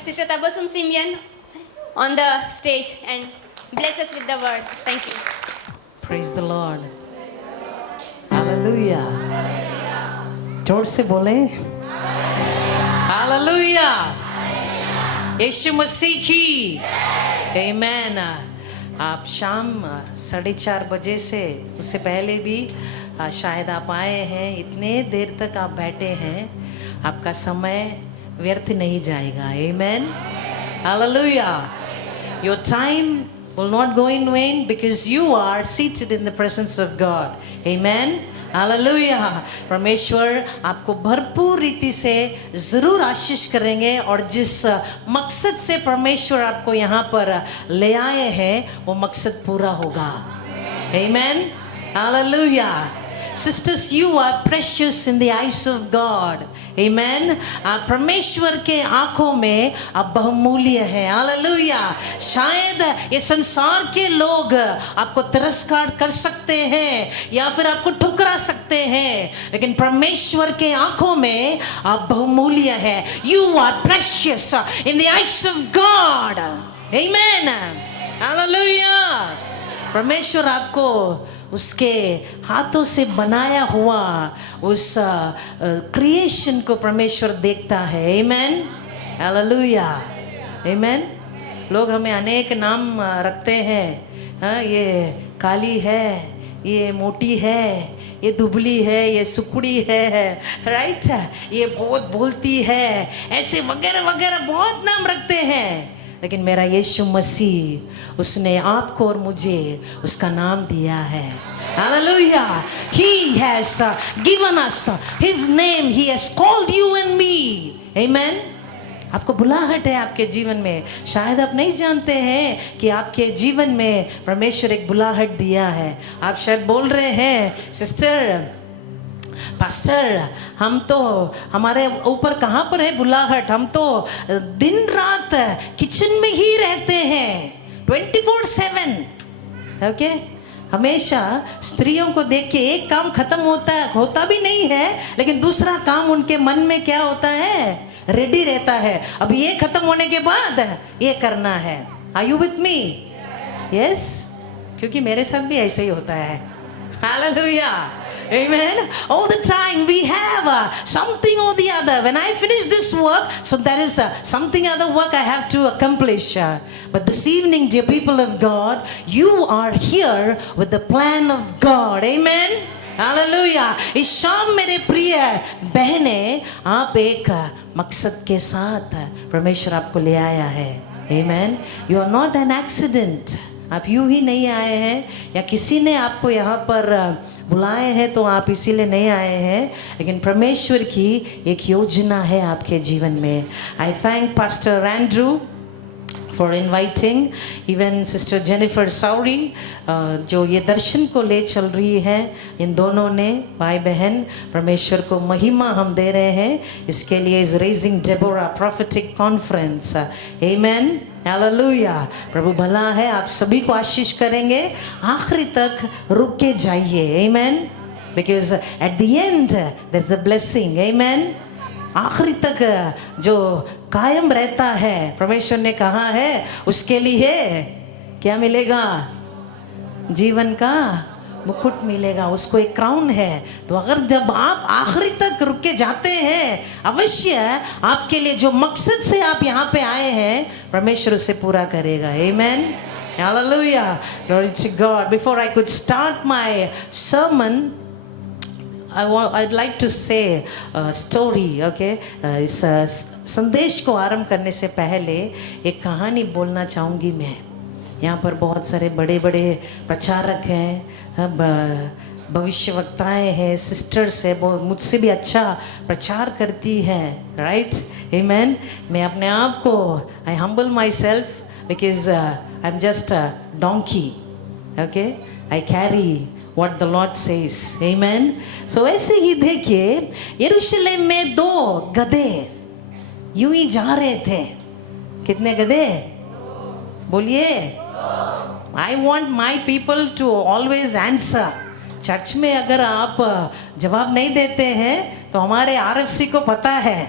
Sister Tabasum Simeon on the stage and bless us with the word. Thank you. Praise the Lord. Hallelujah. जोर से बोले Hallelujah. यीशु मसीह की Amen. आप शाम 4:30 बजे से उससे पहले भी शायद आप आए हैं, इतने देर तक आप बैठे हैं, आपका समय व्यर्थ नहीं जाएगा. Amen. Hallelujah. Your time will not go in vain because you are seated in the presence of God. Amen. Hallelujah. परमेश्वर आपको भरपूर रीति से जरूर आशीष करेंगे और जिस मकसद से परमेश्वर आपको यहाँ पर ले आए हैं वो मकसद पूरा होगा. Amen. Hallelujah. Sisters, you are precious in the eyes of God. Amen. आप परमेश्वर के आंखों में आप बहुमूल्य हैं. हालेलुया. शायद ये संसार के लोग आपको तिरस्कार कर सकते हैं या फिर आपको ठुकरा सकते हैं, लेकिन परमेश्वर के आंखों में आप बहुमूल्य हैं. You are precious in the eyes of God. Amen. Hallelujah. परमेश्वर आपको उसके हाथों से बनाया हुआ उस क्रिएशन को परमेश्वर देखता है. Amen. Hallelujah. Amen. लोग हमें अनेक नाम रखते हैं. हाँ, ये काली है, ये मोटी है, ये दुबली है, ये सुकुड़ी है, राइट, ये बहुत बोलती है, ऐसे वगैरह वगैरह बहुत नाम रखते हैं. लेकिन मेरा यीशु मसीह उसने आपको और मुझे उसका नाम दिया है. Hallelujah. He has given us his name. He has called you and me. Amen. आपको बुलाहट है आपके जीवन में. शायद आप नहीं जानते हैं कि आपके जीवन में परमेश्वर एक बुलाहट दिया है. आप शायद बोल रहे हैं, सिस्टर पास्टर, हम तो हमारे ऊपर कहाँ पर है बुलाहट, हम तो दिन रात किचन में ही रहते हैं 24/7. ओके, हमेशा स्त्रियों को देख के एक काम खत्म होता भी नहीं है, लेकिन दूसरा काम उनके मन में क्या होता है, रेडी रहता है. अब ये खत्म होने के बाद ये करना है. Are you with me? Yes, क्योंकि मेरे साथ भी ऐसे ही होता है. Hallelujah. Amen. All the time we have something or the other. When I finish this work, so there is something other work I have to accomplish. But this evening, dear people of God, you are here with the plan of God. Amen. Hallelujah. इस शाम मेरे प्रिय बहनें, आप एक मकसद के साथ परमेश्वर आपको ले आया है. Amen. You are not an accident. आप यूं ही नहीं आए हैं या किसी ने आपको यहाँ पर बुलाए हैं तो आप इसीलिए नहीं आए हैं, लेकिन परमेश्वर की एक योजना है आपके जीवन में. I thank pastor Andrew for inviting even sister Jennifer Sauri, जो ये दर्शन को ले चल रही है. इन दोनों ने भाई बहन परमेश्वर को महिमा हम दे रहे हैं. इसके लिए is raising Deborah prophetic conference. Amen. Hallelujah. प्रभु भला है, आप सभी को आशीष करेंगे. आखिरी तक रुक के जाइए. Amen. Because at the end there is a blessing. Amen. आखिरी तक जो कायम रहता है, परमेश्वर ने कहा है उसके लिए क्या मिलेगा, जीवन का मुकुट मिलेगा, उसको एक क्राउन है. तो अगर जब आप आखिरी तक रुक के जाते हैं, अवश्य आपके लिए जो मकसद से आप यहाँ पे आए हैं परमेश्वर उसे पूरा करेगा. Amen. Hallelujah. Glory to God. Before I could start my sermon, I'd like to say a story. Okay. इस संदेश को आरंभ करने से पहले एक कहानी बोलना चाहूँगी मैं. यहाँ पर बहुत सारे बड़े बड़े प्रचारक हैं, भविष्य वक्ताएँ हैं, सिस्टर्स है, वो मुझसे भी अच्छा प्रचार करती है. राइट. आमेन. मैं अपने आप को I humble myself because I am just a donkey. Okay, I carry what the Lord says. Amen. So ऐसे ही देखिए, यरूशलेम में 2 गधे यूं ही जा रहे थे. कितने गधे बोलिए? I want my people to always answer. Church में अगर आप जवाब नहीं देते हैं तो हमारे RFC को पता है.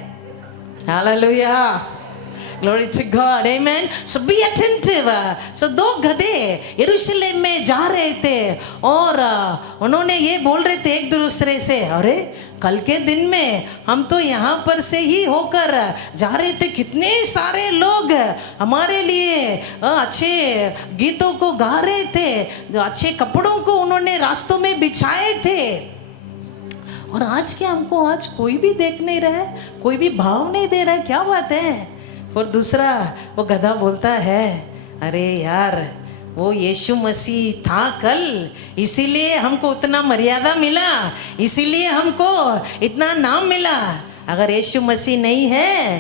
Hallelujah. Glory to God. Amen. So be attentive. So दो गधे यरूशलेम में जा रहे थे और उन्होंने ये बोल रहे थे एक दूसरे से, अरे कल के दिन में हम तो यहाँ पर से ही होकर जा रहे थे, कितने सारे लोग हमारे लिए अच्छे गीतों को गा रहे थे, जो अच्छे कपड़ों को उन्होंने रास्तों में बिछाए थे, और आज क्या हमको आज कोई भी देख नहीं रहा है, कोई भी भाव नहीं दे रहा है, क्या बात है। और दूसरा वो गधा बोलता है, अरे यार वो यीशु मसीह था कल, इसीलिए हमको उतना मर्यादा मिला, इसीलिए हमको इतना नाम मिला। अगर यीशु मसीह नहीं है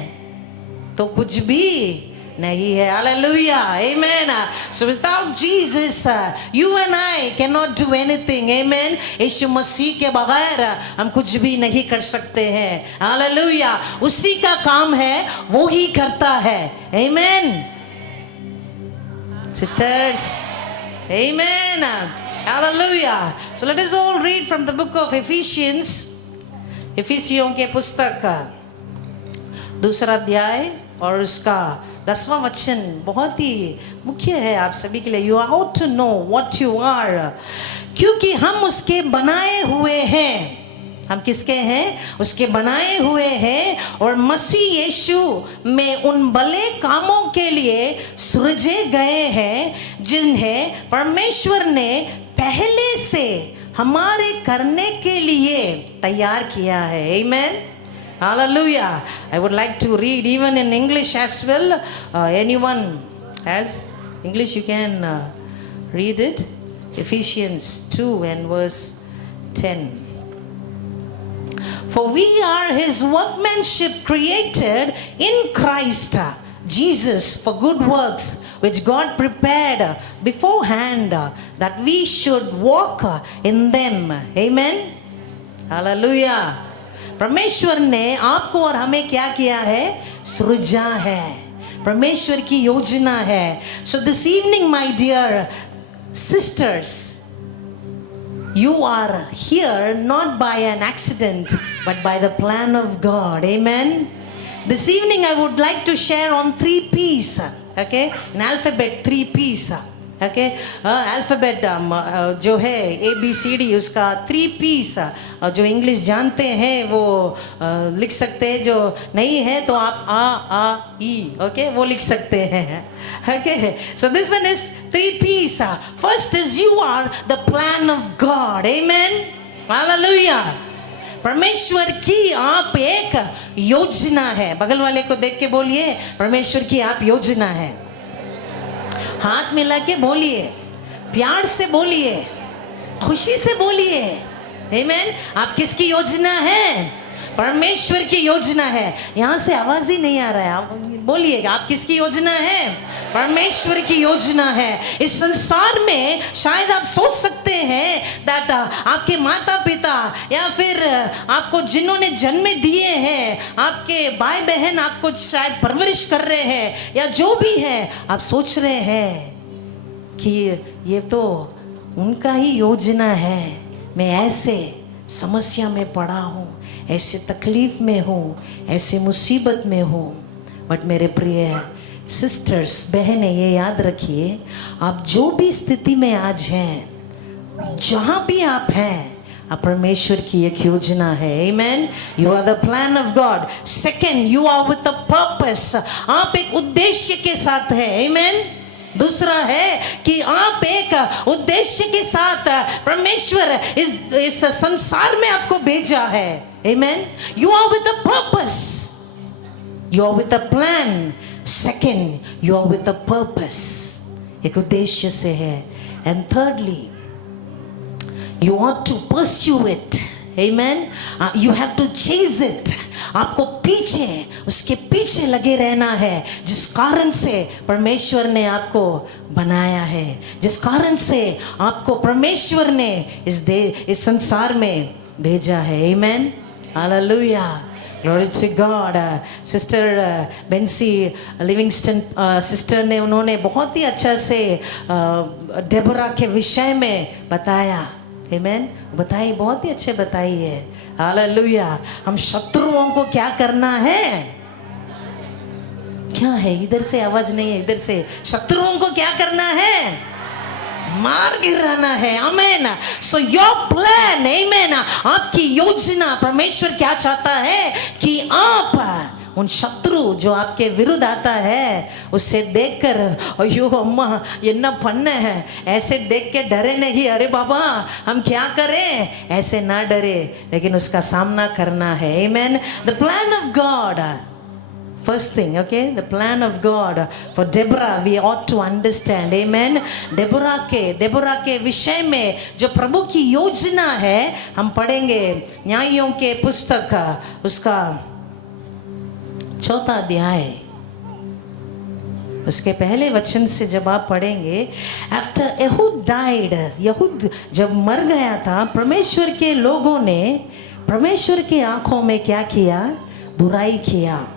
तो कुछ भी नहीं है। Hallelujah. Amen. So without Jesus, you and I cannot do anything. Amen. यीशु मसीह के बगैर हम कुछ भी नहीं कर सकते हैं। Hallelujah. उसी का काम है, वो ही करता है। Amen. Sisters. Amen. Hallelujah. So let us all read from the book of Ephesians. इफिसियों के पुस्तक का 2 अध्याय और उसका 10वां वचन बहुत ही मुख्य है आप सभी के लिए। You ought to know what you are, क्योंकि हम उसके बनाए हुए हैं। हम किसके हैं? उसके बनाए हुए हैं, और मसीह यीशु में उन भले कामों के लिए सृजे गए हैं जिन्हें परमेश्वर ने पहले से हमारे करने के लिए तैयार किया है। Amen. Hallelujah. I would like to read even in English as well. Anyone has English, you can read it. Ephesians 2 and verse 10. For we are his workmanship, created in Christ Jesus for good works, which God prepared beforehand that we should walk in them. Amen. Hallelujah. परमेश्वर ने आपको और हमें क्या किया है? सृजा है। परमेश्वर की योजना है। So this evening, my dear sisters, you are here not by an accident, but by the plan of God. Amen. This evening I would like to share on 3 P's. Okay, in alphabet 3 P's. Okay, alphabet जो है ABCD, उसका 3 P's जो English जानते हैं वो लिख सकते हैं, जो नहीं है तो आप A, okay, वो लिख सकते हैं। Okay, so this one is 3 P's. First is you are the plan of God. Amen. Hallelujah. परमेश्वर की आप एक योजना है। बगल वाले को देख के बोलिए, परमेश्वर की आप योजना है। हाथ मिला के बोलिए, प्यार से बोलिए, खुशी से बोलिए। आमीन। आप किसकी योजना है? परमेश्वर की योजना है। यहाँ से आवाज ही नहीं आ रहा है, आप बोलिएगा, आप किसकी योजना है? परमेश्वर की योजना है। इस संसार में शायद आप सोच सकते हैं दैट आपके माता पिता या फिर आपको जिन्होंने जन्म दिए हैं, आपके भाई बहन आपको शायद परवरिश कर रहे हैं या जो भी है, आप सोच रहे हैं कि ये तो उनका ही योजना है। मैं ऐसे समस्या में पड़ा हूँ, ऐसे तकलीफ में हूँ, ऐसे मुसीबत में हूँ। बट मेरे प्रिय सिस्टर्स, बहनें, ये याद रखिए, आप जो भी स्थिति में आज हैं, जहाँ भी आप हैं, आप परमेश्वर की एक योजना है। Amen. You are the plan of God. Second, you are with a purpose. आप एक उद्देश्य के साथ हैं। Amen. दूसरा है कि आप एक उद्देश्य के साथ परमेश्वर इस संसार में आपको भेजा है। Amen. You are with a purpose. You are with a plan. Second, you are with a purpose. एक उद्देश्य से है। And thirdly, you ought to pursue it. Amen. You have to chase it. आपको पीछे, उसके पीछे लगे रहना है, जिस कारण से परमेश्वर ने आपको बनाया है, जिस कारण से आपको परमेश्वर ने इस संसार में भेजा है। Amen. Hallelujah. Glory to God. Sister Bensy Livingston sister ने, उन्होंने बहुत ही अच्छा से डेबोरा के विषय में बताया। Amen. बताई, बहुत ही अच्छे बताई है। हालेलुया। हम शत्रुओं को क्या करना है? क्या है, इधर से आवाज नहीं है, इधर से शत्रुओं को क्या करना है, मार गिराना है। आमेन। सो योर प्लान, आमेन, आपकी योजना, परमेश्वर क्या चाहता है कि आप उन शत्रु जो आपके विरुद्ध आता है उससे देखकर अयो अम्मा என்ன பண்ண है, ऐसे देख के डरे नहीं, अरे बाबा हम क्या करें, ऐसे ना डरे, लेकिन उसका सामना करना है। Amen. The plan of God, first thing, okay, the plan of God for Deborah we ought to understand. Amen. Deborah के विषय में जो प्रभु की योजना है हम पढ़ेंगे न्यायों के पुस्तक उसका 4 अध्याय, उसके पहले वचन से जब आप पढ़ेंगे, आफ्टर यहूद डाइड, यहूद जब मर गया था, परमेश्वर के लोगों ने परमेश्वर की आंखों में क्या किया, बुराई किया,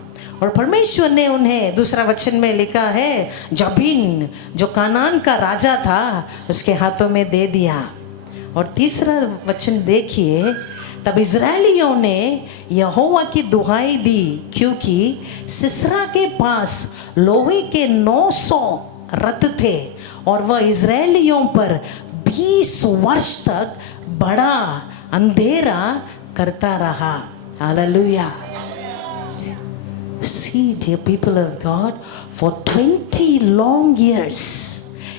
और परमेश्वर ने उन्हें, दूसरा वचन में लिखा है, जबीन जो कानान का राजा था उसके हाथों में दे दिया। और तीसरा वचन देखिए, तब इजरायलियों ने यहोवा की दुहाई दी, क्योंकि सिसरा के पास लोहे के 900 रथ थे और वह इजरायलियों पर 20 वर्ष तक बड़ा अंधेरा करता रहा। Hallelujah. See, dear people of God, for 20 long years,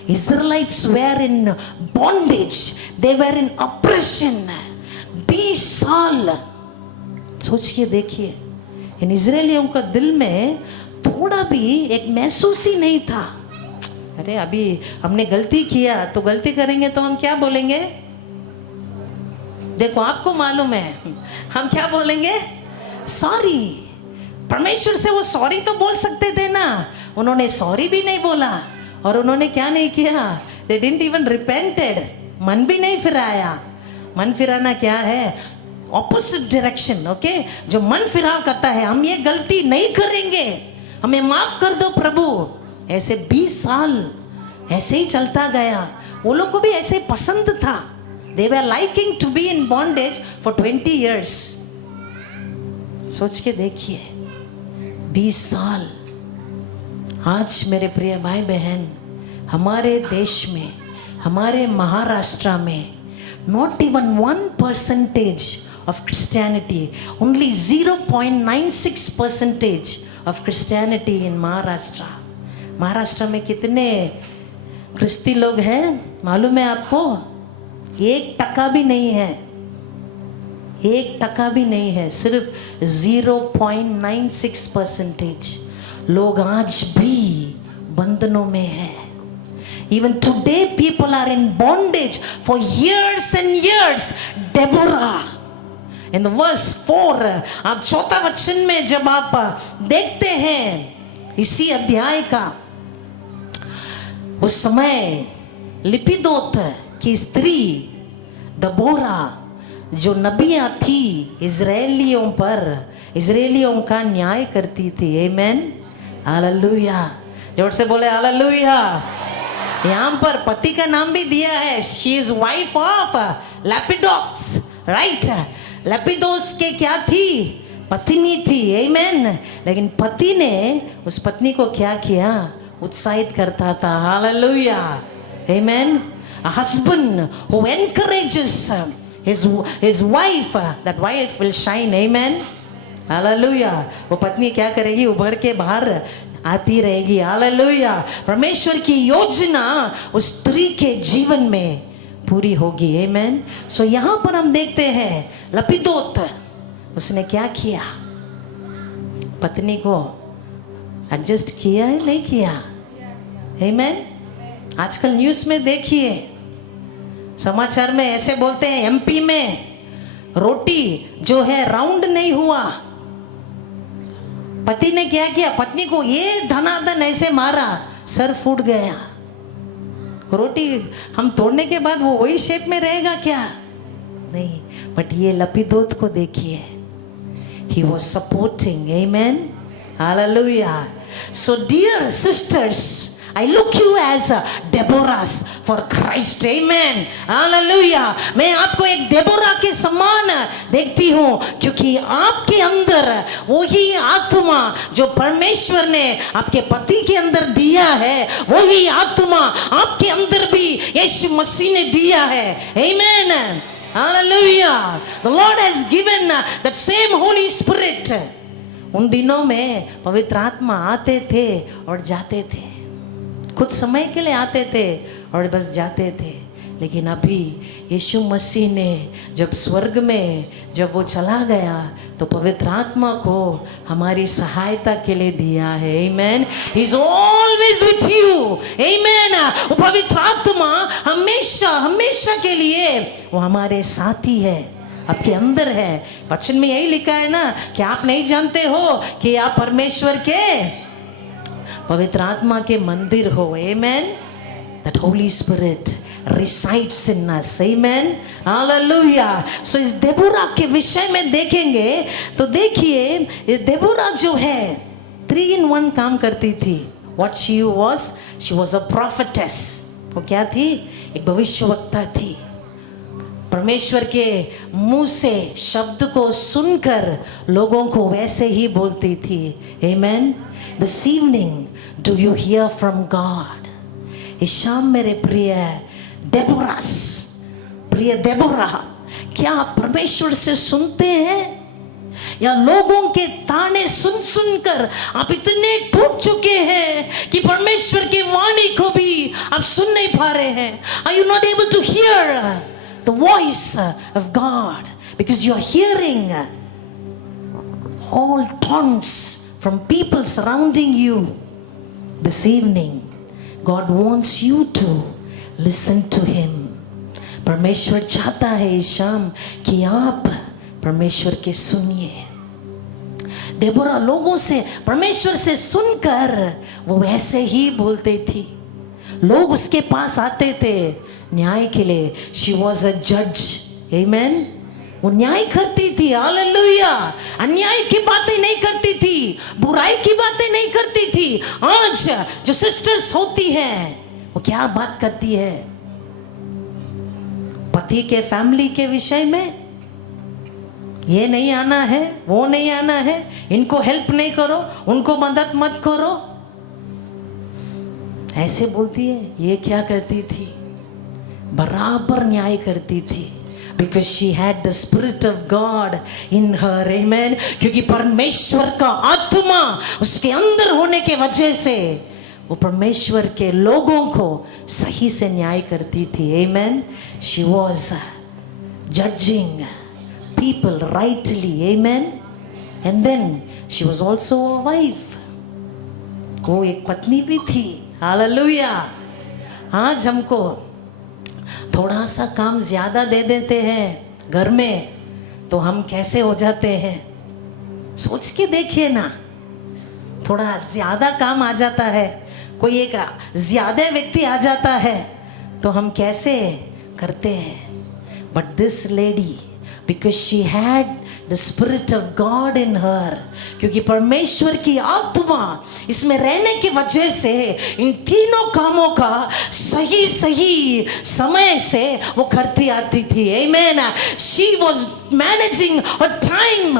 Israelites were in bondage, they were in oppression. 20 साल, सोचिए देखिए, इन इजरायलियों का दिल में थोड़ा भी एक महसूस ही नहीं था, अरे अभी हमने गलती किया, तो गलती करेंगे तो हम क्या बोलेंगे, देखो आपको मालूम है हम क्या बोलेंगे, सॉरी। परमेश्वर से वो सॉरी तो बोल सकते थे ना, उन्होंने सॉरी भी नहीं बोला, और उन्होंने क्या नहीं किया, they didn't even repented, मन भी नहीं फिराया। मन फिराना क्या है, ऑपोजिट डायरेक्शन, ओके, जो मन फिराव करता है, हम ये गलती नहीं करेंगे, हमें माफ कर दो प्रभु। ऐसे 20 साल ऐसे ही चलता गया, वो लोग को भी ऐसे पसंद था, they were liking to be in bondage for 20 years। सोच के देखिए 20 साल। आज मेरे प्रिय भाई बहन, हमारे देश में, हमारे महाराष्ट्र में, not even 1% of Christianity, only 0.96% of Christianity in Maharashtra। Maharashtra में कितने क्रिस्ती लोग हैं मालूम है आपको, 1% भी नहीं है, 1% भी नहीं है, सिर्फ 0.96% लोग आज भी बंधनों में हैं। Even today people are in bondage for years and years। Deborah in the verse 4, आप 4 वचन में जब आप देखते हैं इसी अध्याय का, उस समय लिपिदोत की स्त्री दबोरा जो नबिया थी, इजरायलियों पर, इजरायलियों का न्याय करती थी। आमेन, हालेलुया, जोर से बोले हालेलुया। यहाँ पर पति का नाम भी दिया है, she is wife of Lapidoth, right. Lapidoth के क्या थी, पत्नी थी। आमेन। लेकिन पति ने उस पत्नी को क्या किया, उत्साहित करता था। Hallelujah, amen. A husband who encourages his wife, that wife will shine। Amen, hallelujah. वो पत्नी क्या करेगी, उभर के बाहर आती रहेगी। हालेलुया। परमेश्वर की योजना उस स्त्री के जीवन में पूरी होगी। आमेन। सो यहाँ पर हम देखते हैं लपिदोत, उसने क्या किया, पत्नी को एडजस्ट किया है, नहीं किया। आमेन। आजकल न्यूज़ में देखिए, समाचार में ऐसे बोलते हैं, एमपी में रोटी जो है राउंड नहीं हुआ, पति ने क्या किया, पत्नी को ये धनाधन ऐसे मारा, सर फूट गया। रोटी हम तोड़ने के बाद वो वही शेप में रहेगा क्या, नहीं। बट ये लपिदोत को देखिए, he was supporting। Amen, hallelujah। So dear sisters, I look you as Deborahs for Christ. Amen. Hallelujah. मैं आपको एक डेबोरा के समान देखती हूँ, क्योंकि आपके अंदर वही आत्मा जो परमेश्वर ने आपके पति के अंदर दिया है, वही आत्मा आपके अंदर भी यीशु मसीह ने दिया है. Amen. Hallelujah. The Lord has given that same Holy Spirit. उन दिनों में पवित्र आत्मा आते थे और जाते थे, कुछ समय के लिए आते थे और बस जाते थे. लेकिन अभी यीशु मसीह ने जब स्वर्ग में जब वो चला गया तो पवित्र आत्मा को हमारी सहायता के लिए दिया है. Amen. He is always with you. Amen. वो पवित्र आत्मा हमेशा हमेशा के लिए वो हमारे साथी है, आपके अंदर है. वचन में यही लिखा है ना कि आप नहीं जानते हो कि आप परमेश्वर के पवित्र आत्मा के मंदिर हो. Amen. That Holy Spirit resides in us. Amen. Hallelujah. So इस देबोरा के विषय में देखेंगे तो देखिए, ये देबोरा जो है 3 in 1 काम करती थी. What she was a prophetess. वो क्या थी? एक भविष्यवक्ता थी. परमेश्वर के मुंह से शब्द को सुनकर लोगों को वैसे ही बोलती थी. Amen. This evening, do you hear from God? इस शाम मेरे प्रिय डेबोरास, प्रिय डेबोरा, क्या आप परमेश्वर से सुनते हैं, या लोगों के ताने सुन सुनकर आप इतने टूट चुके हैं कि परमेश्वर की वाणी को भी आप सुन नहीं पा रहे हैं? Are you not able to hear the voice of God because you are hearing all taunts from people surrounding you? This evening, God wants you to listen to Him. परमेश्वर चाहता है इस शाम कि आप परमेश्वर के सुनिए. देबोरा लोगों से, परमेश्वर से सुनकर वो वैसे ही बोलती थी. लोग उसके पास आते थे न्याय के लिए. She was a judge. Amen. वो न्याय करती थी. हालेलुया. अन्याय की बातें नहीं करती थी, बुराई की बातें नहीं करती थी. आज जो सिस्टर्स होती हैं वो क्या बात करती है? पति के फैमिली के विषय में, ये नहीं आना है, वो नहीं आना है, इनको हेल्प नहीं करो, उनको मदद मत करो, ऐसे बोलती है. ये क्या करती थी? बराबर न्याय करती थी. Because she had the Spirit of God in her. Amen. क्योंकि परमेश्वर का आत्मा उसके अंदर होने के वजह से वो परमेश्वर के लोगों को सही से न्याय करती थी. Amen. She was judging people rightly. Amen. And then she was also a wife. वो एक पत्नी भी थी. Hallelujah. आज हमको थोड़ा सा काम ज्यादा दे देते हैं घर में तो हम कैसे हो जाते हैं? सोच के देखिए ना. थोड़ा ज्यादा काम आ जाता है, कोई एक ज्यादा व्यक्ति आ जाता है तो हम कैसे करते हैं? But this lady, because she had the Spirit of God in her, क्योंकि परमेश्वर की आत्मा इसमें रहने की वजह से इन तीनों कामों का सही सही समय से वो करती आती थी. Amen. She was managing her time.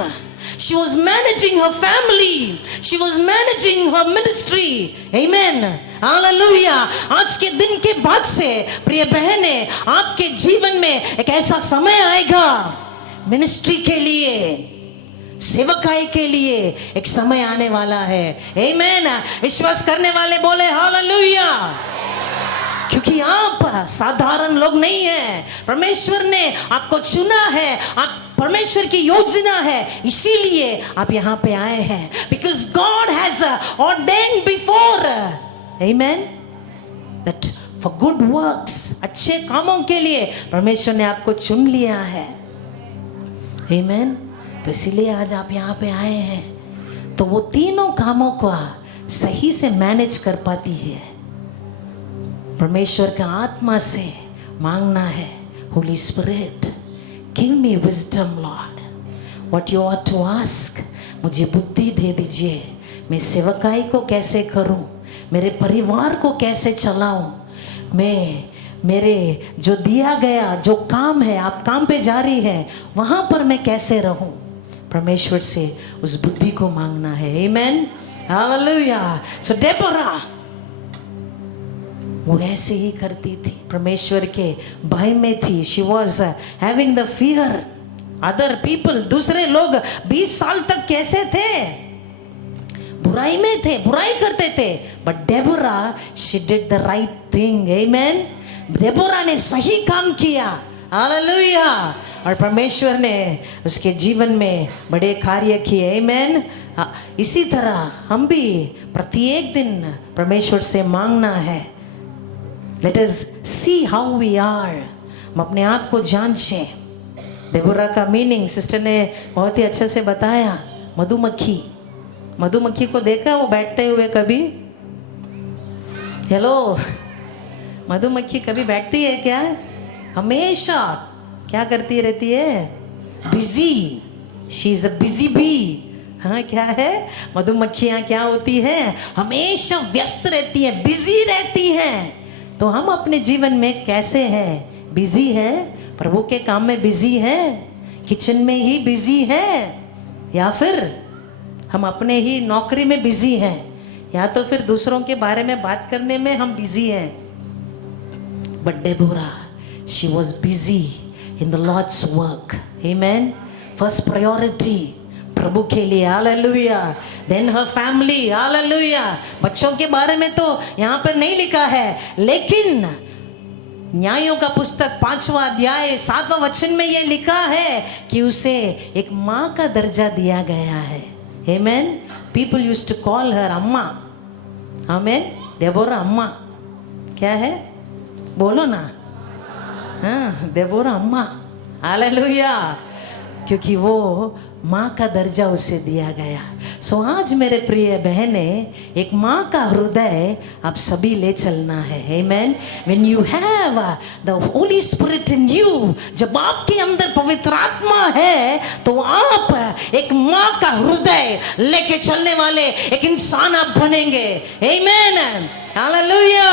She was managing her family. She was managing her ministry. Amen. Hallelujah. आज के दिन के बाद से प्रिय बहने, आपके जीवन में एक ऐसा समय आएगा मिनिस्ट्री के लिए, सेवकाई के लिए एक समय आने वाला है. Amen. विश्वास करने वाले बोले हालेलुया. क्योंकि आप साधारण लोग नहीं हैं. परमेश्वर ने आपको चुना है, आप परमेश्वर की योजना है, इसीलिए आप यहाँ पे आए हैं. Because God has ordained before. Amen. That for good works, अच्छे कामों के लिए परमेश्वर ने आपको चुन लिया है. Amen. तो इसीलिए आज आप यहाँ पे आए हैं तो वो तीनों कामों को सही से मैनेज कर पाती है. परमेश्वर का आत्मा से मांगना है, Holy Spirit, give me wisdom, Lord. What you ought to ask, मुझे बुद्धि दे दीजिए, मैं सेवकाई को कैसे करूं, मेरे परिवार को कैसे चलाऊं, मैं मेरे जो दिया गया जो काम है, आप काम पे जा रही है, वहां पर मैं कैसे रहूं, परमेश्वर से उस बुद्धि को मांगना है। आमेन, हालेलुया। सो डेबोरा वो ऐसे ही करती थी, परमेश्वर के भय में थी। She was having the fear other people. दूसरे लोग 20 साल तक कैसे थे, बुराई में थे, बुराई करते थे, but Deborah she did the right thing. Amen, Deborah ने सही काम किया, हालेलुया, और परमेश्वर ने उसके जीवन में बड़े कार्य किए। आमेन। इसी तरह हम भी प्रत्येक दिन परमेश्वर से मांगना है। Let us see how we are, हम अपने आप को जांचें। डेबोरा का मीनिंग सिस्टर ने बहुत ही अच्छे से बताया। मधुमक्खी, मधुमक्खी को देखा वो बैठते हुए कभी? हेलो, मधुमक्खी कभी बैठती है क्या? हमेशा क्या करती रहती है? Busy, she is a busy bee. हाँ, क्या है? मधुमक्खियां क्या होती हैं? हमेशा व्यस्त रहती हैं, बिजी रहती हैं। तो हम अपने जीवन में कैसे हैं? बिजी हैं, प्रभु के काम में बिजी हैं, किचन में ही बिजी हैं, या फिर हम अपने ही नौकरी में बिजी हैं, या तो फिर दूसरों के बारे में बात करने में हम बिजी हैं। But Deborah, she was busy in the Lord's work. Amen. First priority प्रभु के लिए, hallelujah. Then her family, hallelujah. बच्चों के बारे में तो यहाँ पर नहीं लिखा है, लेकिन न्यायों का पुस्तक 5वां अध्याय 7वां वचन में यह लिखा है कि उसे एक माँ का दर्जा दिया गया है। Amen. People used to call her amma. Amen. Deborah अम्मा क्या है? बोलो ना। हाँ, डेबोरा अम्मा, हालेलुया, क्योंकि वो माँ का दर्जा उसे दिया गया। सो आज मेरे प्रिय बहने, एक माँ का हृदय आप सभी ले चलना है। Amen. When you have the Holy Spirit in you, जब आपके अंदर पवित्र आत्मा है, तो आप एक माँ का हृदय लेके चलने वाले एक इंसान आप बनेंगे। आमेन, हालेलुया।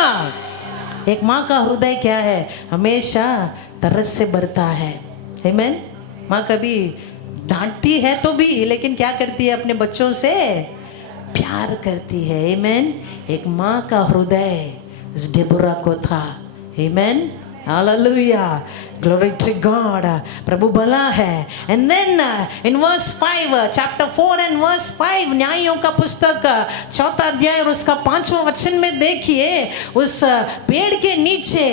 एक माँ का हृदय क्या है? हमेशा तरस से भरता है। आमेन। माँ कभी डांटती है तो भी, लेकिन क्या करती है? अपने बच्चों से प्यार करती है। आमेन। एक माँ का हृदय उस डेबोरा को था। Amen, hallelujah, glory to God. प्रभु भला है। And then in verse 5, chapter 4 and verse 5, न्यायों का पुस्तक 4वां अध्याय और उसका 5वां वचन में देखिए, उस पेड़ के नीचे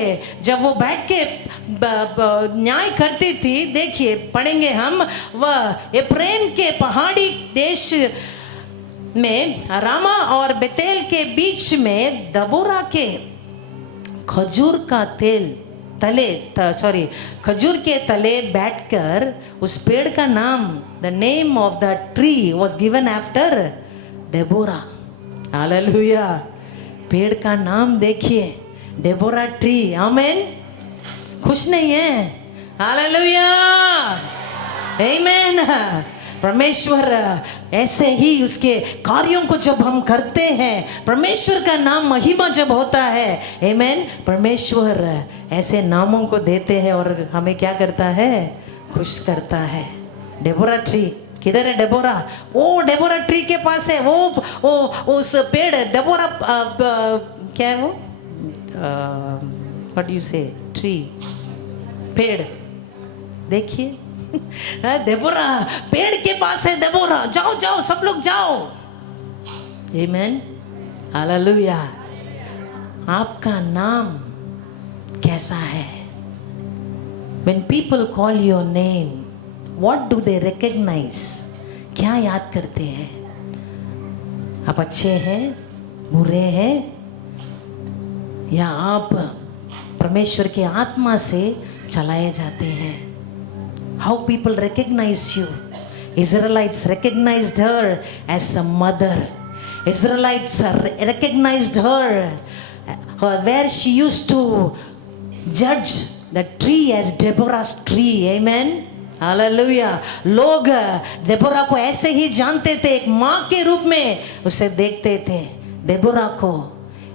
जब वो बैठ के न्याय करती थी, देखिए पढ़ेंगे हम, वह एफ्रेम के पहाड़ी देश में रामा और बेतेल के बीच में दबोरा के खजूर के तले बैठकर उस पेड़ का नाम, the name of the tree was given after Deborah. Hallelujah. पेड़ का नाम देखिए, डेबोरा ट्री। आमेन। खुश नहीं है? हालेलुया, आमेन। परमेश्वर ऐसे ही उसके कार्यों को जब हम करते हैं, परमेश्वर का नाम महिमा जब होता है, आमेन, परमेश्वर ऐसे नामों को देते हैं और हमें क्या करता है? खुश करता है। डेबोरा ट्री किधर है? डेबोरा, वो डेबोरा ट्री के पास है। वो उस पेड़ डेबोरा क्या है वो? व्हाट यू से? ट्री, पेड़। देखिए डेबोरा पेड़ के पास है। डेबोरा, जाओ जाओ, सब लोग जाओ। आमेन, हालेलुया। आपका नाम कैसा है? When people call your name, what do they recognize? क्या याद करते हैं? आप अच्छे हैं, बुरे हैं, या आप परमेश्वर के आत्मा से चलाए जाते हैं? How people recognize you? Israelites recognized her as a mother. Israelites recognized her where she used to judge the tree as Deborah's tree. Amen. Hallelujah. लोग डेबोरा को ऐसे ही जानते थे, एक माँ के रूप में उसे देखते थे। डेबोरा को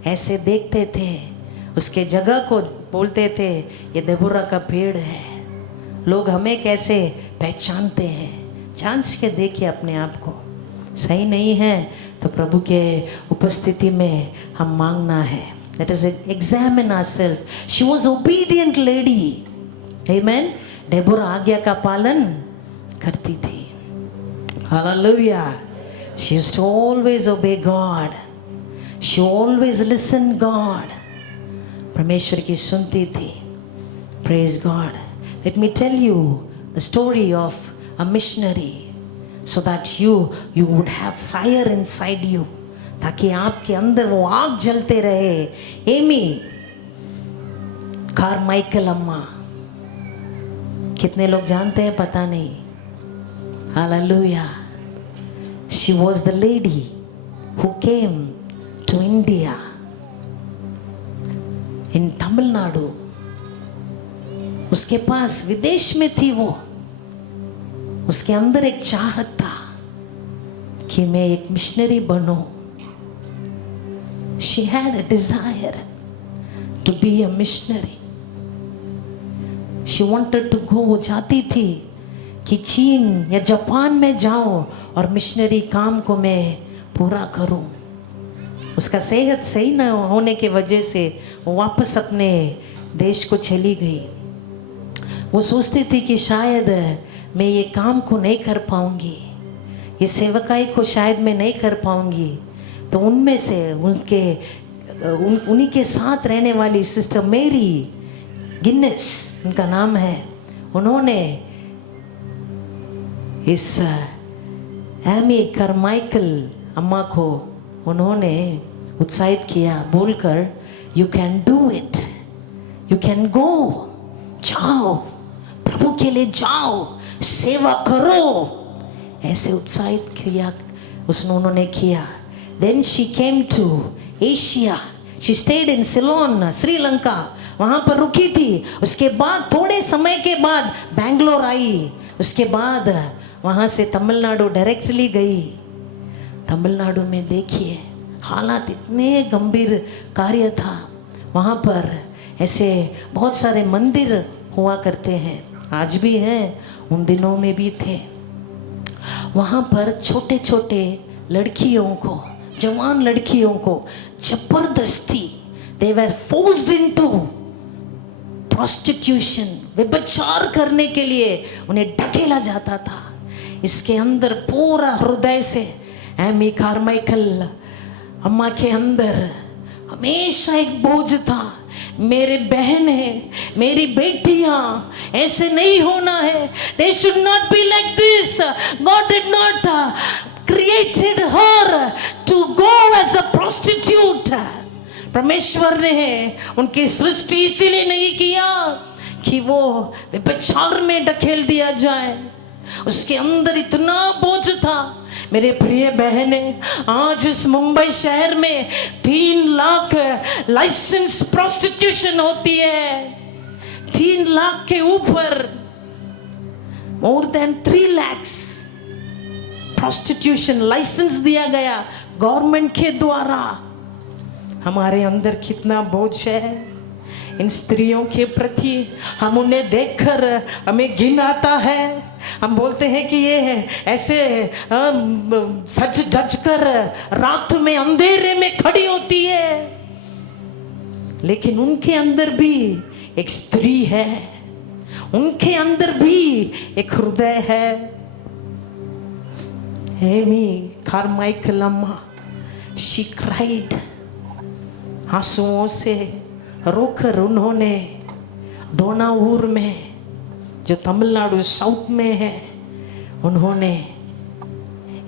ऐसे देखते थे, उसके जगह को बोलते थे ये देबोरा का पेड़ है। लोग हमें कैसे पहचानते हैं, जांच के देखिए अपने आप को। सही नहीं है तो प्रभु के उपस्थिति में हम मांगना है। Let us examine ourselves. She was obedient lady. Amen. Deborah आज्ञा का पालन करती थी। Hallelujah. She used to always obey God. She always listened God. परमेश्वर की सुनती थी। Praise God. Let me tell you the story of a missionary so that you would have fire inside you, ताकि आपके अंदर वो आग जलते रहे। एमी कारमाइकल अम्मा, कितने लोग जानते हैं पता नहीं। Hallelujah. She was the lady who came to India in Tamil Nadu. उसके पास विदेश में थी वो, उसके अंदर एक चाहत था कि मैं एक missionary बनूं। She had a desire to be a missionary. She wanted to go. वो चाहती थी कि चीन या जापान में जाऊं और मिशनरी काम को मैं पूरा करूं। उसका सेहत सही न होने की वजह से वो वापस अपने देश को चली गई। वो सोचती थी कि शायद मैं ये काम को नहीं कर पाऊंगी, ये सेवकाई को शायद मैं नहीं कर पाऊंगी। तो उनमें से उन्हीं के साथ रहने वाली सिस्टर मेरी गिनेस उनका नाम है, उन्होंने इस एमी कारमाइकल अम्मा को उन्होंने उत्साहित किया बोलकर, you can do it, you can go, जाओ प्रभु के लिए जाओ, सेवा करो, ऐसे उत्साहित किया उन्होंने किया। Then she came to Asia. She stayed in Ceylon, Sri Lanka, वहाँ पर रुकी थी। उसके बाद थोड़े समय के बाद बैंगलोर आई। उसके बाद वहाँ से तमिलनाडु डायरेक्टली गई। तमिलनाडु में देखिए हालात इतने गंभीर कार्य था। वहाँ पर ऐसे बहुत सारे मंदिर हुआ करते हैं, आज भी हैं, उन दिनों में भी थे। वहाँ पर छोटे छोटे लड़कियों को, जवान लड़कियों को जबरदस्ती they were forced into prostitution, व्यभिचार करने के लिए उन्हें ढकेला जाता था। इसके अंदर पूरा हृदय से एमी कारमाइकल अम्मा के अंदर हमेशा एक बोझ था, मेरे बहन है, मेरी बेटियां, ऐसे नहीं होना है, they should not be like this. God did not created her to go as a prostitute. परमेश्वर ने उनकी सृष्टि इसीलिए नहीं किया कि वो व्यभिचार में ढकेल दिया जाए। उसके अंदर इतना बोझ था। मेरे प्रिय बहने, आज इस मुंबई शहर में 3 लाख लाइसेंस प्रोस्टिट्यूशन होती है। 3 लाख के ऊपर, more than 3 lakhs prostitution license दिया गया गवर्नमेंट के द्वारा। हमारे अंदर कितना बोझ है इन स्त्रियों के प्रति। हम उन्हें देखकर हमें घिन आता है। हम बोलते हैं कि ये ऐसे सज धज कर रात में अंधेरे में खड़ी होती है, लेकिन उनके अंदर भी एक स्त्री है, उनके अंदर भी एक हृदय है। एमी कारमाइकल अम्मा, she cried, आंसुओं से रोकर उन्होंने डोनावूर में, जो तमिलनाडु साउथ में है, उन्होंने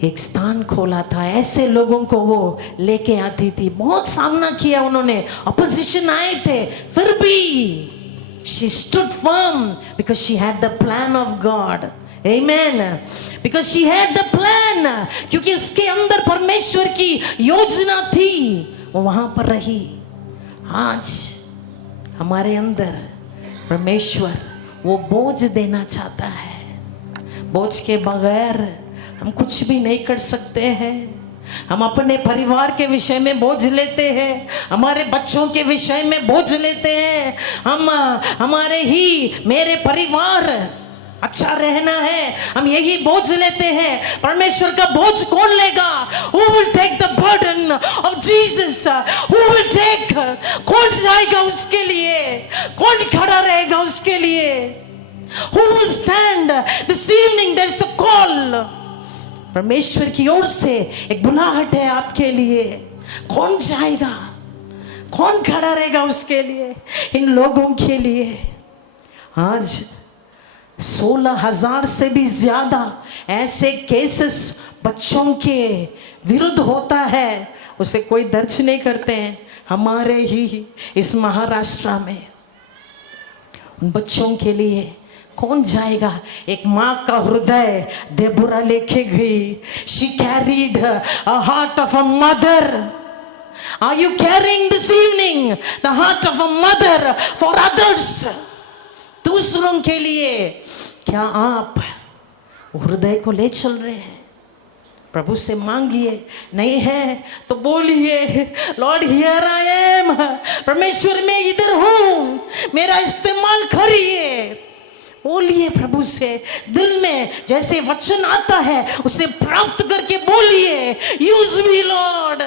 एक स्थान खोला था। ऐसे लोगों को वो लेके आती थी। बहुत सामना किया उन्होंने, अपोजिशन आए थे, फिर भी she stood firm because she had the plan of God. Amen. Because she had the plan, क्योंकि उसके अंदर परमेश्वर की योजना थी, वो वहां पर रही। आज हमारे अंदर परमेश्वर वो बोझ देना चाहता है। बोझ के बगैर हम कुछ भी नहीं कर सकते हैं। हम अपने परिवार के विषय में बोझ लेते हैं, हमारे बच्चों के विषय में बोझ लेते हैं। हम हमारे ही मेरे परिवार अच्छा रहना है, हम यही बोझ लेते हैं। परमेश्वर का बोझ कौन लेगा? Who will take the burden of Jesus? Who will take? कौन जाएगा उसके लिए? कौन खड़ा रहेगा उसके लिए? Who will stand? This evening there is a call. परमेश्वर की ओर से एक बुलाहट है आपके लिए। कौन जाएगा? कौन खड़ा रहेगा उसके लिए? इन लोगों के लिए आज 16,000 से भी ज्यादा ऐसे केसेस बच्चों के विरुद्ध होता है, उसे कोई दर्ज नहीं करते हैं। हमारे ही इस महाराष्ट्र में उन बच्चों के लिए कौन जाएगा? एक माँ का हृदय देबोरा लेके गई। She carried a heart of a mother. Are you carrying this evening the heart of a mother for others? दूसरों के लिए क्या आप हृदय को ले चल रहे हैं? प्रभु से मांगिए, नहीं है तो बोलिए, लॉर्ड हियर आई एम। परमेश्वर मैं इधर हूं, मेरा इस्तेमाल करिए। बोलिए प्रभु से, दिल में जैसे वचन आता है उसे प्राप्त करके बोलिए, यूज मी लॉर्ड,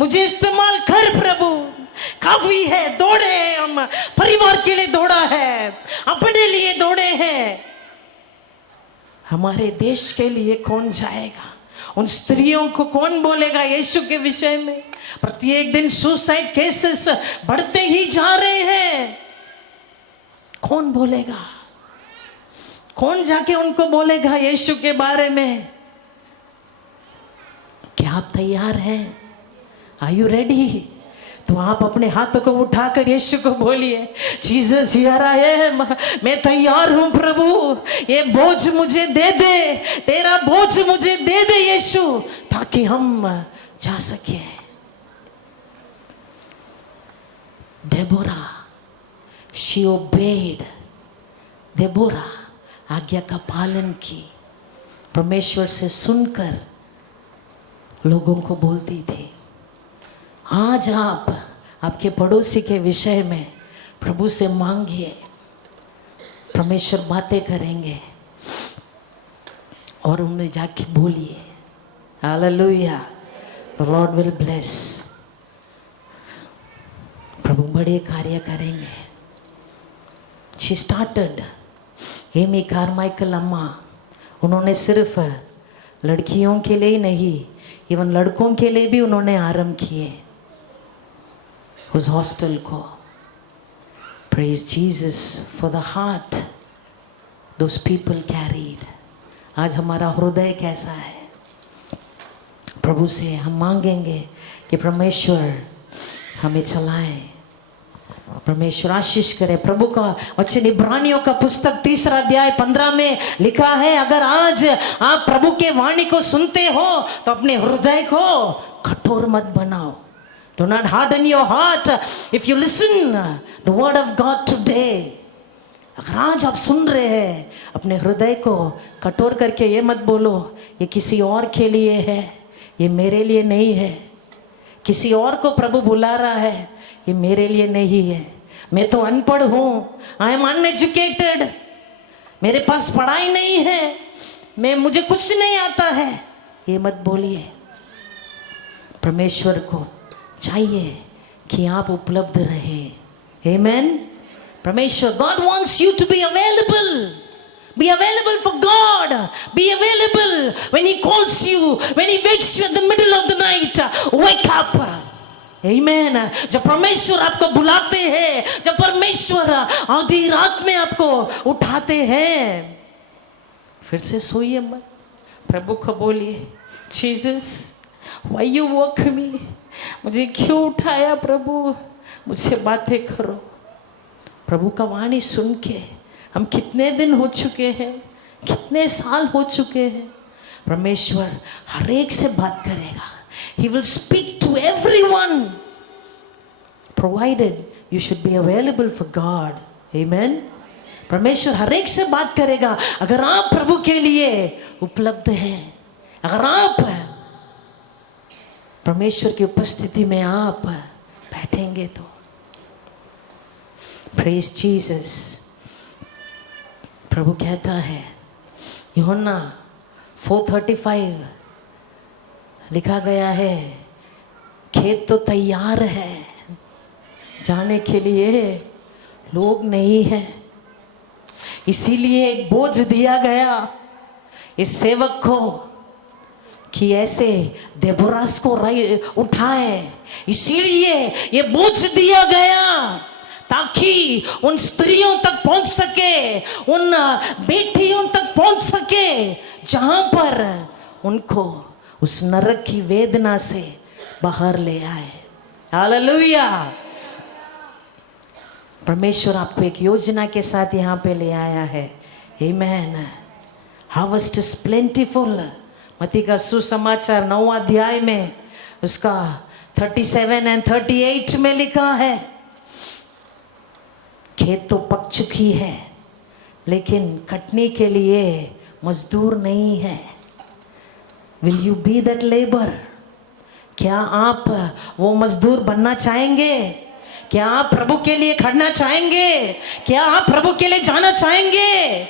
मुझे इस्तेमाल कर प्रभु। काफी है, दौड़े हैं हम, परिवार के लिए दौड़ा है, अपने लिए दौड़े हैं। हमारे देश के लिए कौन जाएगा? उन स्त्रियों को कौन बोलेगा यीशु के विषय में? प्रत्येक दिन सुसाइड केसेस बढ़ते ही जा रहे हैं। कौन बोलेगा? कौन जाके उनको बोलेगा यीशु के बारे में? क्या आप तैयार हैं? Are you ready? तो आप अपने हाथों को उठाकर यीशु को बोलिए, जीसस हियर आई एम, मैं तैयार हूं प्रभु, ये बोझ मुझे दे दे, तेरा बोझ मुझे दे दे यीशु, ताकि हम जा सके। डेबोरा, शी ओबेड, डेबोरा आज्ञा का पालन की, परमेश्वर से सुनकर लोगों को बोलती थी। आज आप आपके पड़ोसी के विषय में प्रभु से मांगिए, परमेश्वर बातें करेंगे और उन्हें जाके बोलिए, hallelujah, the Lord will bless. प्रभु बड़े कार्य करेंगे। शी स्टार्टेड, एमी कारमाइकल अम्मा, उन्होंने सिर्फ लड़कियों के लिए ही नहीं, इवन लड़कों के लिए भी उन्होंने आरंभ किए उस हॉस्टल को। Praise Jesus for the heart those people carried. आज हमारा हृदय कैसा है? प्रभु से हम मांगेंगे कि परमेश्वर हमें चलाए, परमेश्वर आशीष करे। प्रभु का वचन इब्रानियों का पुस्तक 3 अध्याय 15 में लिखा है, अगर आज आप प्रभु के वाणी को सुनते हो तो अपने हृदय को कठोर मत बनाओ। Do not harden your heart if you listen the word of God today. अगर आज आप सुन रहे हैं, अपने हृदय को कठोर करके ये मत बोलो ये किसी और के लिए है, ये मेरे लिए नहीं है। किसी और को प्रभु बुला रहा है, ये मेरे लिए नहीं है। मैं तो अनपढ़ हूँ, आई एम अनएजुकेटेड, मेरे पास पढ़ाई नहीं है, मुझे कुछ नहीं आता है, ये मत बोलिए। परमेश्वर को चाहिए कि आप उपलब्ध रहे। आमेन। परमेश्वर, God wants you to be available. Be available for God. Be available when He calls you, when He wakes you in the middle of the night. Wake up. Amen. जब परमेश्वर आपको बुलाते हैं, जब परमेश्वर आधी रात में आपको उठाते हैं, फिर से सोइए मत। प्रभु को बोलिए, Jesus, why you woke me? मुझे क्यों उठाया प्रभु? मुझसे बातें करो। प्रभु का वाणी सुन के हम कितने दिन हो चुके हैं, कितने साल हो चुके हैं। परमेश्वर हर एक से बात करेगा। He will speak to everyone, provided you should be available for God. Amen. परमेश्वर हर एक से बात करेगा अगर आप प्रभु के लिए उपलब्ध हैं, अगर आप परमेश्वर की उपस्थिति में आप बैठेंगे तो प्रेज जीसस। प्रभु कहता है यूहन्ना 4:35 लिखा गया है, खेत तो तैयार है, जाने के लिए लोग नहीं है, इसीलिए एक बोझ दिया गया इस सेवक को कि ऐसे देबोरास को उठाए। इसीलिए ये बोझ दिया गया ताकि उन स्त्रियों तक पहुंच सके, उन बेटियों तक पहुंच सके जहां पर उनको उस नरक की वेदना से बाहर ले आए। हालेलुया। परमेश्वर आपको एक योजना के साथ यहाँ पे ले आया है। आमेन। Harvest is plentiful. मत्ती का सुसमाचार 9 अध्याय में उसका 37 और 38 में लिखा है, खेत तो पक चुकी है लेकिन कटने के लिए मजदूर नहीं है। Will you be that labour? क्या आप वो मजदूर बनना चाहेंगे? क्या आप प्रभु के लिए खड़ना चाहेंगे? क्या आप प्रभु के लिए जाना चाहेंगे?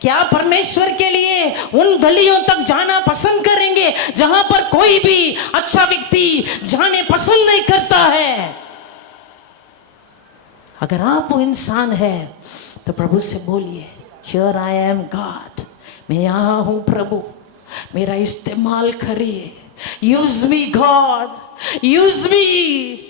क्या परमेश्वर के लिए उन गलियों तक जाना पसंद करेंगे जहां पर कोई भी अच्छा व्यक्ति जाने पसंद नहीं करता है? अगर आप वो इंसान है तो प्रभु से बोलिए, हियर आई एम गॉड, मैं यहां हूं प्रभु, मेरा इस्तेमाल करिए। Use me God, use me,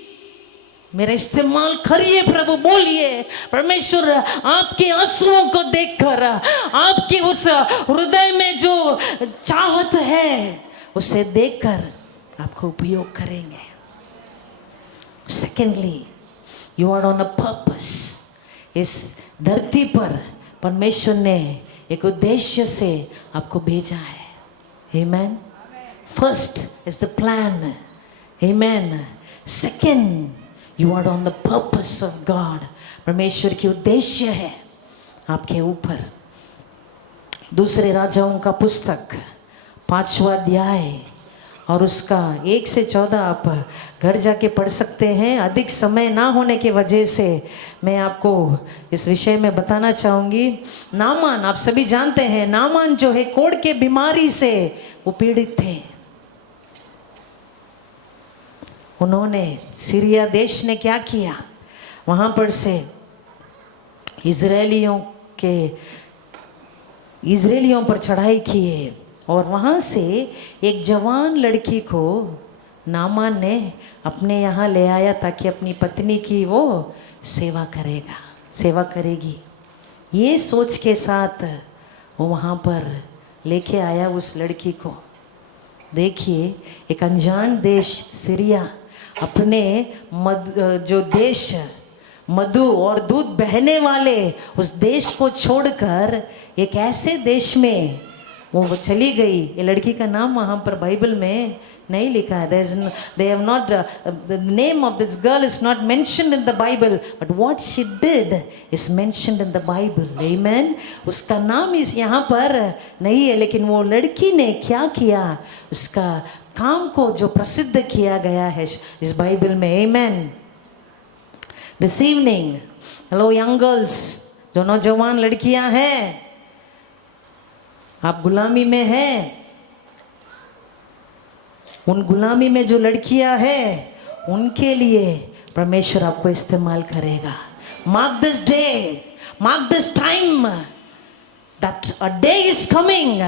मेरा इस्तेमाल करिए प्रभु। बोलिए। परमेश्वर आपके आंसुओं को देखकर, आपके उस हृदय में जो चाहत है उसे देखकर आपको उपयोग करेंगे। Secondly, you are on a purpose. इस धरती पर परमेश्वर ने एक उद्देश्य से आपको भेजा है। Amen. First is the plan. Amen. Second, you are on the purpose of God. परमेश्वर की उद्देश्य है आपके ऊपर। दूसरे राजाओं का पुस्तक 5वां अध्याय और उसका 1 से 14 आप घर जाके पढ़ सकते हैं। अधिक समय ना होने की वजह से मैं आपको इस विषय में बताना चाहूँगी। नामान, आप सभी जानते हैं, नामान जो है कोढ़ के बीमारी से वो पीड़ित थे। उन्होंने, सीरिया देश ने क्या किया, वहाँ पर से इजरायलियों पर चढ़ाई किए और वहाँ से एक जवान लड़की को नामान ने अपने यहाँ ले आया ताकि अपनी पत्नी की वो सेवा करेगी। ये सोच के साथ वो वहाँ पर लेके आया उस लड़की को। देखिए, एक अनजान देश सीरिया अपने जो देश मधु और दूध बहने वाले उस देश को छोड़कर एक ऐसे देश में वो चली गई। ये लड़की का नाम वहाँ पर बाइबल में नहीं लिखा है। They have not, the name of this girl is not mentioned in the Bible, but what she did is mentioned in the Bible. Amen. उसका नाम इस यहाँ पर नहीं है, लेकिन वो लड़की ने क्या किया, उसका काम को जो प्रसिद्ध किया गया है इस बाइबल में। Amen. This evening, hello young girls, जो नौजवान लड़कियां हैं, आप गुलामी में हैं। उन गुलामी में जो लड़कियां हैं उनके लिए परमेश्वर आपको इस्तेमाल करेगा। Mark this day, mark this time, that a day is coming,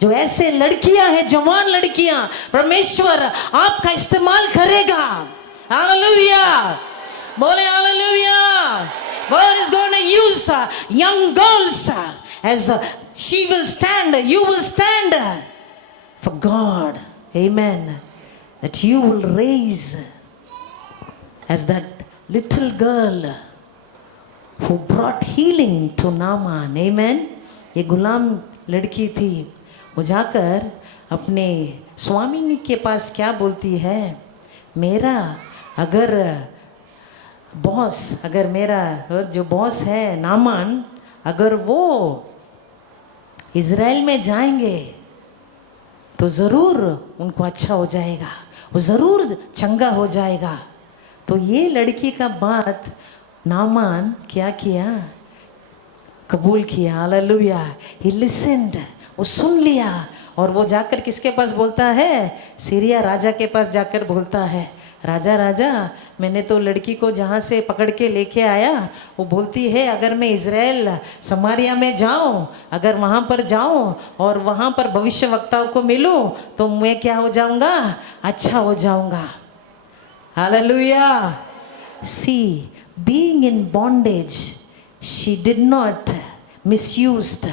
जो ऐसे लड़कियां हैं, जवान लड़कियां, परमेश्वर आपका इस्तेमाल करेगा। हालेलुया, बोले hallelujah. God is going to use young girls as she will stand, you will stand for God. Amen. That you will raise as that little girl who brought healing to Naaman. Amen. ये गुलाम लड़की थी, वो जाकर अपने स्वामी के पास क्या बोलती है, मेरा मेरा जो बॉस है नामान, अगर वो इज़राइल में जाएंगे तो ज़रूर उनको अच्छा हो जाएगा। वो ज़रूर चंगा हो जाएगा। तो ये लड़की का बात नामान क्या किया, कबूल किया। हालेलुया। ही लिसन्ड, वो सुन लिया और वो जाकर किसके पास बोलता है, सीरिया राजा के पास जाकर बोलता है, राजा राजा मैंने तो लड़की को जहाँ से पकड़ के लेके आया, वो बोलती है अगर मैं इज़राइल समारिया में जाऊँ, अगर वहाँ पर जाऊँ और वहाँ पर भविष्य वक्ताओं को मिलूँ तो मैं क्या हो जाऊँगा, अच्छा हो जाऊँगा। Hallelujah. See, being in bondage, she did not misused,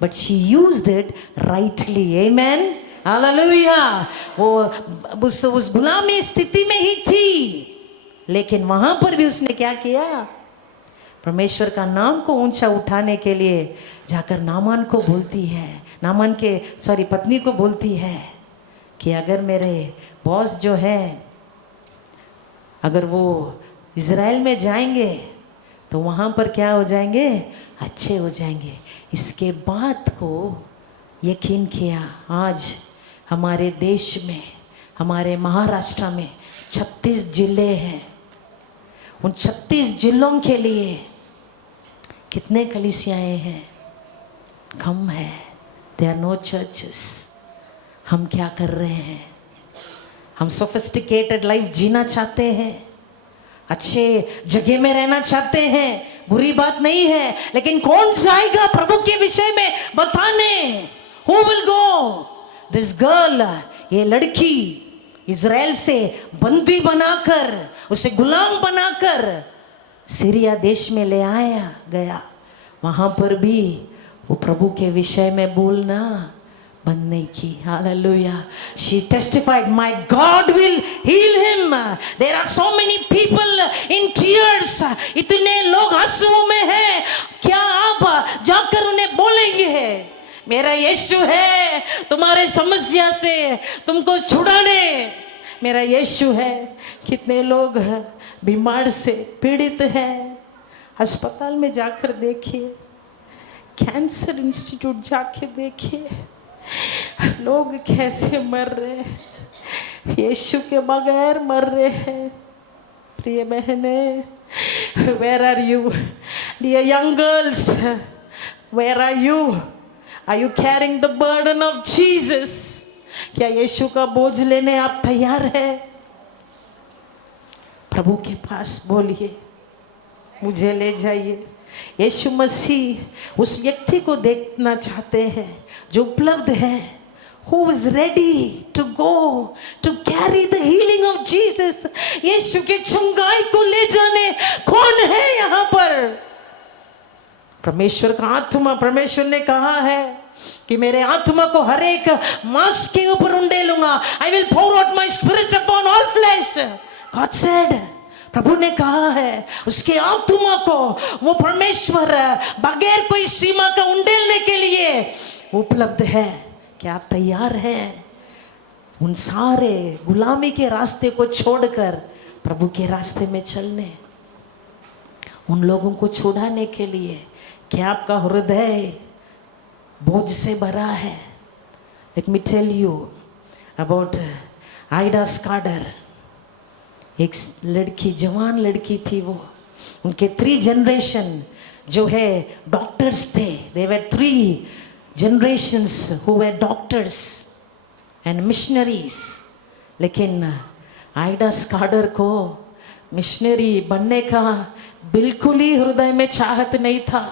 but she used it rightly. Amen. Hallelujah. वो उस गुलामी स्थिति में ही थी, लेकिन वहां पर भी उसने क्या किया, परमेश्वर का नाम को ऊंचा उठाने के लिए जाकर नामान को बोलती है, नामान के पत्नी को बोलती है कि अगर मेरे बॉस जो है अगर वो इज़राइल में जाएंगे तो वहाँ पर क्या हो जाएंगे, अच्छे हो जाएंगे। इसके बात को यकीन किया। आज हमारे देश में, हमारे महाराष्ट्र में 36 जिले हैं। उन 36 जिलों के लिए कितने कलीसियाएं हैं, कम है। There are no churches. हम क्या कर रहे हैं, हम सोफिस्टिकेटेड लाइफ जीना चाहते हैं, अच्छे जगह में रहना चाहते हैं, बुरी बात नहीं है, लेकिन कौन जाएगा प्रभु के विषय में बताने? Who will go? This girl, ये लड़की इज़राइल से बंदी बनाकर, उसे गुलाम बनाकर सीरिया देश में ले आया गया। वहां पर भी वो प्रभु के विषय में बोलना बंद नहीं की। Hallelujah. She testified, my God will heal him. There are so many people in tears. इतने लोग आंसुओं में हैं, क्या आप जाकर उन्हें बोलेंगे मेरा यीशु है तुम्हारे समस्या से तुमको छुड़ाने, मेरा यीशु है। कितने लोग बीमार से पीड़ित हैं, अस्पताल में जाकर देखिए, कैंसर इंस्टीट्यूट जाके देखिए, लोग कैसे मर रहे हैं, यीशु के बगैर मर रहे हैं। प्रिय बहने, where are you? Dear young girls, where are you? Are you carrying the burden of Jesus? क्या यीशु का बोझ लेने आप तैयार हैं? प्रभु के पास बोलिए, मुझे ले जाइए। यीशु मसीह उस व्यक्ति को देखना चाहते हैं जो उपलब्ध है, who is ready to go to carry the healing of Jesus। यीशु के चंगाई को ले जाने कौन है यहाँ पर? परमेश्वर का आत्मा, परमेश्वर ने कहा है कि मेरे आत्मा को हर एक मांस के ऊपर उंडेलूंगा। I will pour out my spirit upon all flesh, God said। प्रभु ने कहा है उसके आत्मा को वो परमेश्वर बगैर कोई सीमा का उंडेलने के लिए उपलब्ध है। क्या आप तैयार हैं उन सारे गुलामी के रास्ते को छोड़कर प्रभु के रास्ते में चलने, उन लोगों को छुड़ाने के लिए? क्या आपका हृदय बोझ से भरा है? Let me tell you about Ida Scudder. एक लड़की, जवान लड़की थी वो। उनके 3 जनरेशन जो है डॉक्टर्स थे। They were 3 generations who were doctors and missionaries। लेकिन आइडा स्काडर को मिशनरी बनने का बिल्कुल ही हृदय में चाहत नहीं था।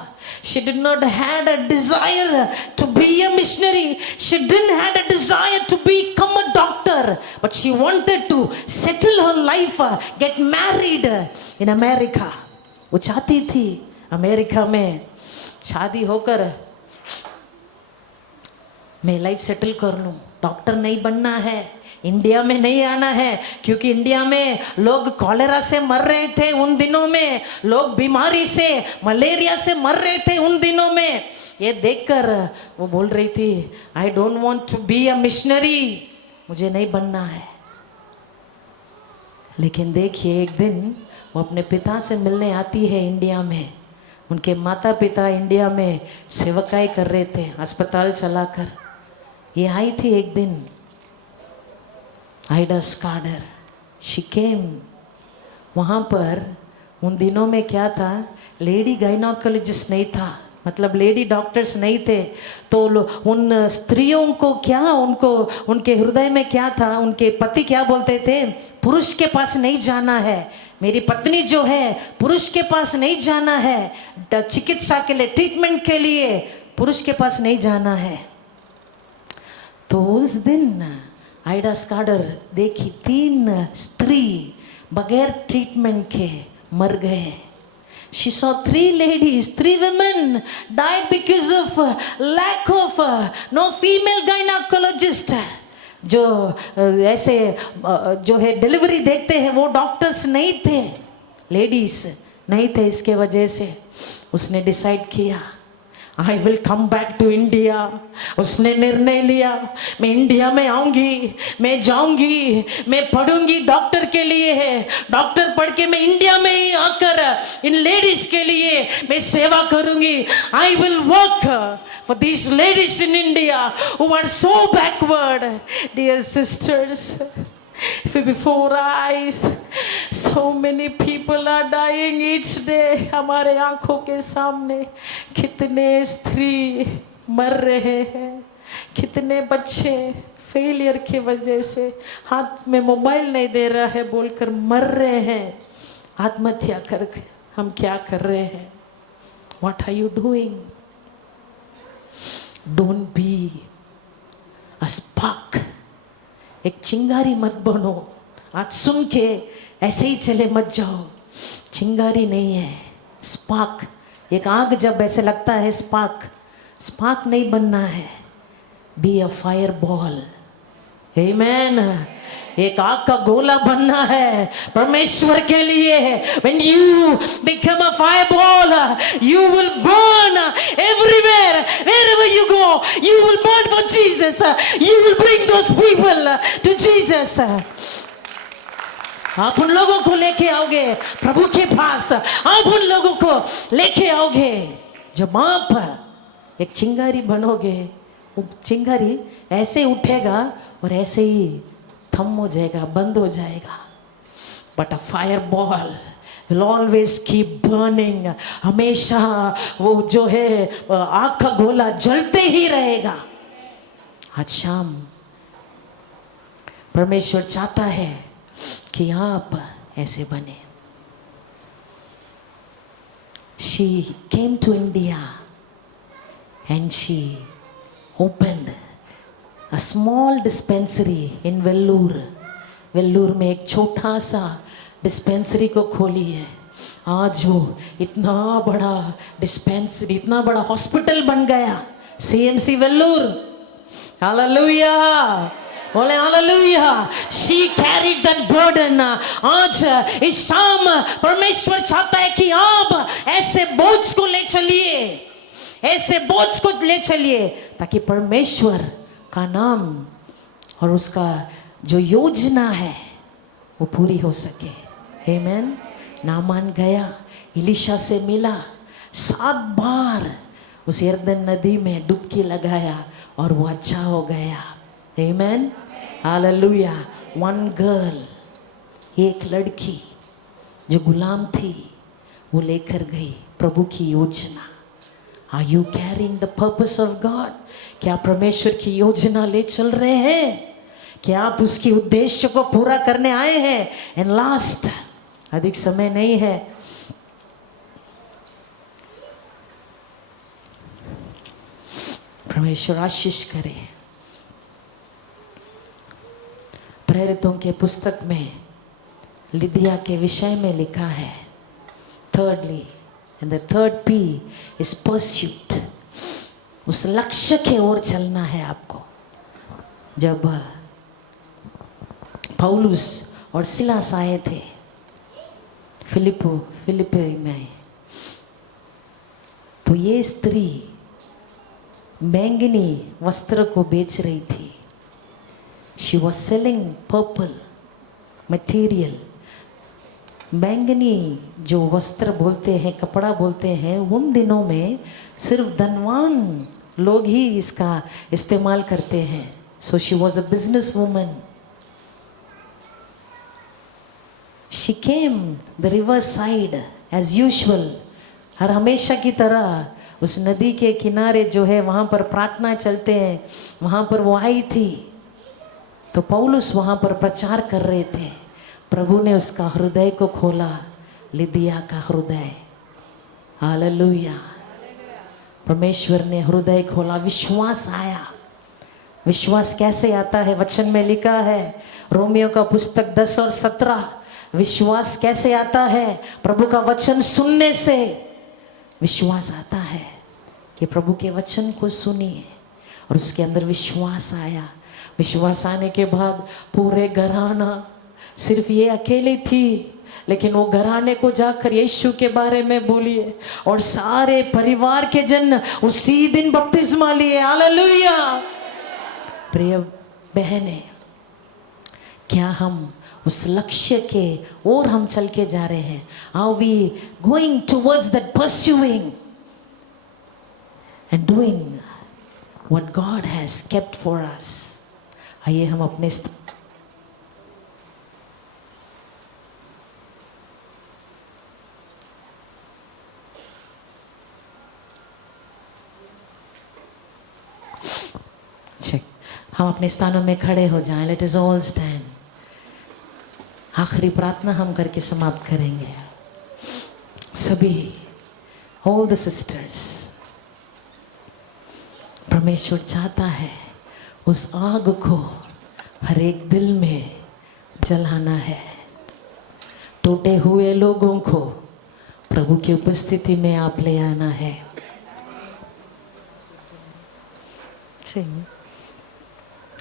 She did not had a desire to be a missionary. She didn't had a desire to become a doctor, but she wanted to settle her life, get married in America। वो चाहती थी अमेरिका में शादी होकर मैं life settle कर लूं। Doctor नहीं बनना है, इंडिया में नहीं आना है, क्योंकि इंडिया में लोग कॉलेरा से मर रहे थे उन दिनों में, लोग बीमारी से, मलेरिया से मर रहे थे उन दिनों में। ये देखकर वो बोल रही थी, I don't want to be a missionary, मुझे नहीं बनना है। लेकिन देखिए, एक दिन वो अपने पिता से मिलने आती है इंडिया में। उनके माता पिता इंडिया में सेवकाई कर रहे थे अस्पताल चलाकर। ये आई थी एक दिन आइडा स्कार्डर, शी केम। वहाँ पर उन दिनों में क्या था, लेडी गायनोकोलॉजिस्ट नहीं था, मतलब लेडी डॉक्टर्स नहीं थे। तो उन स्त्रियों को क्या, उनको उनके हृदय में क्या था, उनके पति क्या बोलते थे, पुरुष के पास नहीं जाना है, मेरी पत्नी जो है पुरुष के पास नहीं जाना है, चिकित्सा के लिए, ट्रीटमेंट के लिए पुरुष के पास नहीं जाना है। तो उस दिन आइडा स्कार्डर देखी 3 स्त्री बगैर ट्रीटमेंट के मर गए। She saw 3 ladies, 3 women died because of lack of no female gynecologist. जो ऐसे जो है डिलीवरी देखते हैं वो डॉक्टर्स नहीं थे, लेडीज नहीं थे। इसके वजह से उसने डिसाइड किया, I will come back to India. उसने निर्णय लिया, मैं इंडिया में आऊंगी, मैं जाऊंगी, मैं पढ़ूंगी डॉक्टर के लिए है, डॉक्टर पढ़ के मैं इंडिया में ही आकर इन लेडीज के लिए मैं सेवा करूंगी। I will work for these ladies in India who are so backward. Dear sisters, before our eyes so many people are dying each day. हमारे आंखों के सामने कितने स्त्री मर रहे हैं, कितने बच्चे फेलियर की वजह से हाथ में मोबाइल नहीं दे रहा है बोलकर मर रहे हैं, आत्महत्या करके। हम क्या कर रहे हैं? What are you doing? Don't be a spark. एक चिंगारी मत बनो। आज सुन के ऐसे ही चले मत जाओ। चिंगारी नहीं है, स्पार्क। एक आग जब ऐसे लगता है, स्पार्क, स्पार्क नहीं बनना है। Be a fireball. Amen. एक आग का गोला बनना है परमेश्वर के लिए। When you become a fireball, you will burn everywhere, wherever you go. You will burn for Jesus. You will bring those people to Jesus. आप उन लोगों को लेके आओगे प्रभु के पास, आप उन लोगों को लेके आओगे। जब आप एक चिंगारी बनोगे, वो चिंगारी ऐसे उठेगा और ऐसे ही थम हो जाएगा, बंद हो जाएगा। But a fire ball will always keep burning. हमेशा वो जो है आग का गोला जलते ही रहेगा। आज शाम परमेश्वर चाहता है कि आप ऐसे बने। She came to India and she opened a small dispensary in Vellore. Vellore में एक छोटा सा डिस्पेंसरी को खोली है। आज वो इतना बड़ा डिस्पेंसरी, इतना बड़ा हॉस्पिटल बन गया, CMC वेल्लूर। हालेलुया, बोले hallelujah. She carried that burden. आज इस शाम परमेश्वर चाहता है कि आप ऐसे बोझ को ले चलिए, ऐसे बोझ को ले चलिए, ताकि परमेश्वर का नाम और उसका जो योजना है वो पूरी हो सके। आमेन। नामान गया, इलिशा से मिला, 7 बार उस यरदन नदी में डुबकी लगाया और वो अच्छा हो गया। आमेन, हालेलुया। 1 गर्ल, एक लड़की जो गुलाम थी, वो लेकर गई प्रभु की योजना। Are you carrying the purpose of God? क्या परमेश्वर की योजना ले चल रहे हैं? क्या आप उसकी उद्देश्य को पूरा करने आए हैं? एंड लास्ट, अधिक समय नहीं है, परमेश्वर आशीष करे। प्रेरितों के पुस्तक में लिदिया के विषय में लिखा है, thirdly, and the third P is pursuit. उस लक्ष्य के ओर चलना है आपको। जब पौलुस और सिलास आए थे फिलिप्पी में, तो ये स्त्री बैंगनी वस्त्र को बेच रही थी। She was selling purple material. बैंगनी जो वस्त्र बोलते हैं, कपड़ा बोलते हैं, उन दिनों में सिर्फ धनवान लोग ही इसका इस्तेमाल करते हैं। So she was a business woman. She came the river side as usual. हर हमेशा की तरह उस नदी के किनारे जो है वहाँ पर प्रार्थना चलते हैं, वहाँ पर वो आई थी। तो पौलुस वहाँ पर प्रचार कर रहे थे। प्रभु ने उसका हृदय को खोला, लिदिया का हृदय। हालेलुया। परमेश्वर ने हृदय खोला, विश्वास आया। विश्वास कैसे आता है? वचन में लिखा है, रोमियो का पुस्तक 10 और 17, विश्वास कैसे आता है? प्रभु का वचन सुनने से विश्वास आता है। कि प्रभु के वचन को सुनिए और उसके अंदर विश्वास आया। विश्वास आने के बाद पूरे घराना, सिर्फ ये अकेली थी लेकिन वो घराने को जाकर यीशु के बारे में बोलिए और सारे परिवार के जन उसी दिन बपतिस्मा लिए। हालेलुया। प्रिय बहनें, क्या हम उस लक्ष्य के ओर हम चल के जा रहे हैं? Are we going towards that pursuing and doing what God has kept for us? आइए हम अपने हम अपने स्थानों में खड़े हो जाएं। Let us all stand. आखिरी प्रार्थना हम करके समाप्त करेंगे। सभी ऑल द सिस्टर्स, परमेश्वर चाहता है उस आग को हर एक दिल में जलाना है। टूटे हुए लोगों को प्रभु की उपस्थिति में आप ले आना है।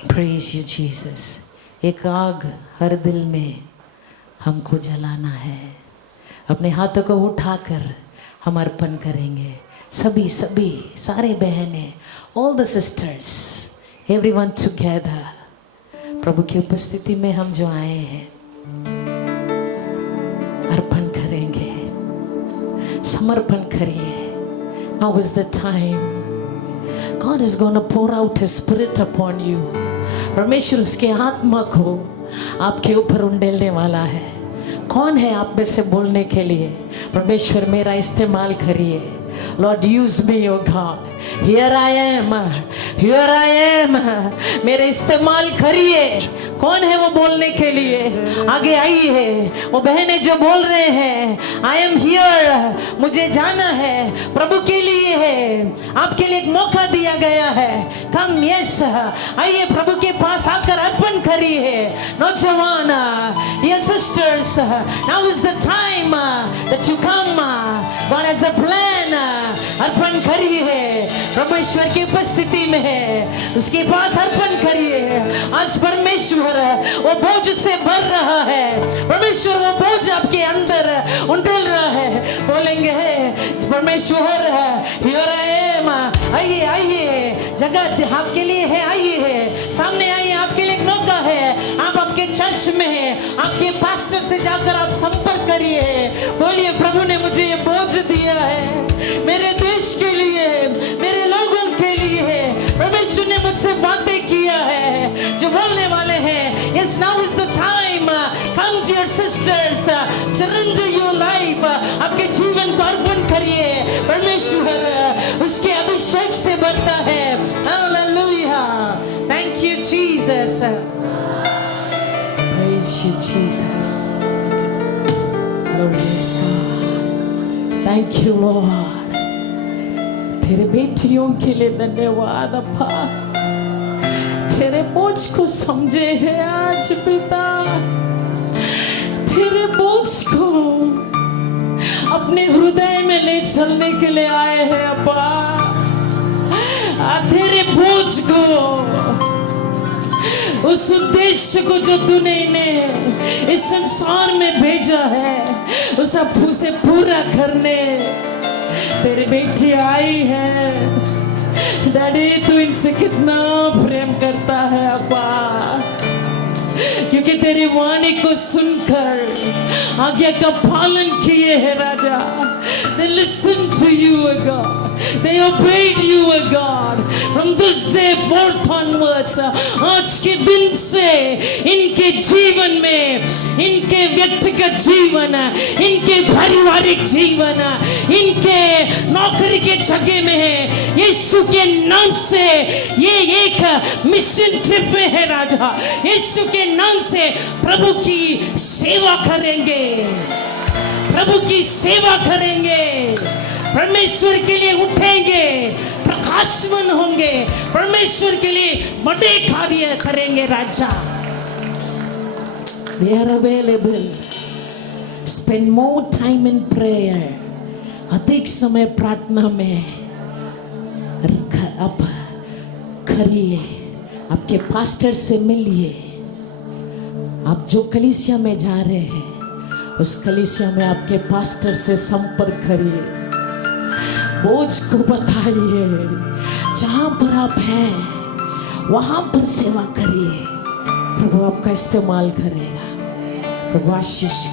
Praise you Jesus। एक आग हर दिल में हमको जलाना है। अपने हाथों को उठाकर हम अर्पण करेंगे। सभी सारे बहनें, all the sisters, everyone together, प्रभु की उपस्थिति में हम जो आए हैं अर्पण करेंगे। समर्पण करिए। Now is the time। God is going to pour out His Spirit upon you। परमेश्वर उसके आत्मा को आपके ऊपर उंडेलने वाला है। कौन है आप में से बोलने के लिए, परमेश्वर मेरा इस्तेमाल करिए। Lord, use me, oh God। Here I am, here I am। मेरे इस्तेमाल करिए। कौन है वो बोलने के लिए? आगे आई है वो बहनें जो बोल रहे हैं, I am here। मुझे जाना है, प्रभु के लिए है। आपके लिए एक मौका दिया गया है। Come, yes। आइए प्रभु के पास आकर अर्पण करिए। नौजवान, dear sisters, now is the time that you come। God has a plan। अर्पण करिए। परमेश्वर की उपस्थिति में है, उसके पास अर्पण करिए। आज परमेश्वर वो बोझ से भर रहा है। परमेश्वर वो बोझ आपके अंदर उंडेल रहा है। बोलेंगे परमेश्वर, here I am। आइए, जगह आपके लिए है। आइए सामने आइए, आपके लिए एक मौका है। आप आपके चर्च में हैं, आपके पास्टर से जाकर आप संपर्क करिए। बोलिए, प्रभु ने मुझे ये बोझ दिया है, मेरे देश के लिए, मेरे लोगों के लिए। परमेश्वर ने मुझसे बातें किया है जो बोलने वाले हैं। Yes, now is the time। Come dear sisters, surrender your life। आपके जीवन को अर्पण करिए। परमेश्वर उसके अभिषेक से भरता है। Hallelujah। Thank you Jesus। Praise you Jesus। Glorious God। Thank you Lord। तेरे बेटियों के लिए धन्यवाद अप्पा। तेरे बोझ को समझे हैं आज पिता। तेरे बोझ को अपने हृदय में ले चलने के लिए आए हैं अप्पा। तेरे बोझ को, उस उद्देश्य को जो तूने इन्हें इस संसार में भेजा है, उस अप्पू से पूरा करने तेरी बेटी आई है। डैडी, तू इनसे कितना प्रेम करता है अप्पा, क्योंकि तेरी वाणी को सुनकर आज्ञा का पालन किए है राजा। They listen to you, God। They obeyed you, O God. From this day forth onwards, आज के दिन से इनके जीवन में, इनके व्यक्तिगत जीवन, इनके पारिवारिक जीवन, इनके नौकरी के जगह में है, यीशु के नाम से ये एक मिशन ट्रिप में है राजा। यीशु के नाम से प्रभु की सेवा करेंगे, प्रभु की सेवा करेंगे, परमेश्वर के लिए उठेंगे, प्रकाशवान होंगे, परमेश्वर के लिए बड़े कार्य करेंगे राजा। They are available. Spend more time in prayer. अधिक समय प्रार्थना में आप करिए, आपके पास्टर से मिलिए। आप जो कलीसिया में जा रहे हैं उस कलीसिया में आपके पास्टर से संपर्क करिए, बोझ को बताइए, जहां पर आप हैं वहां पर सेवा करिए। प्रभु आपका इस्तेमाल करेगा। प्रभु आशीष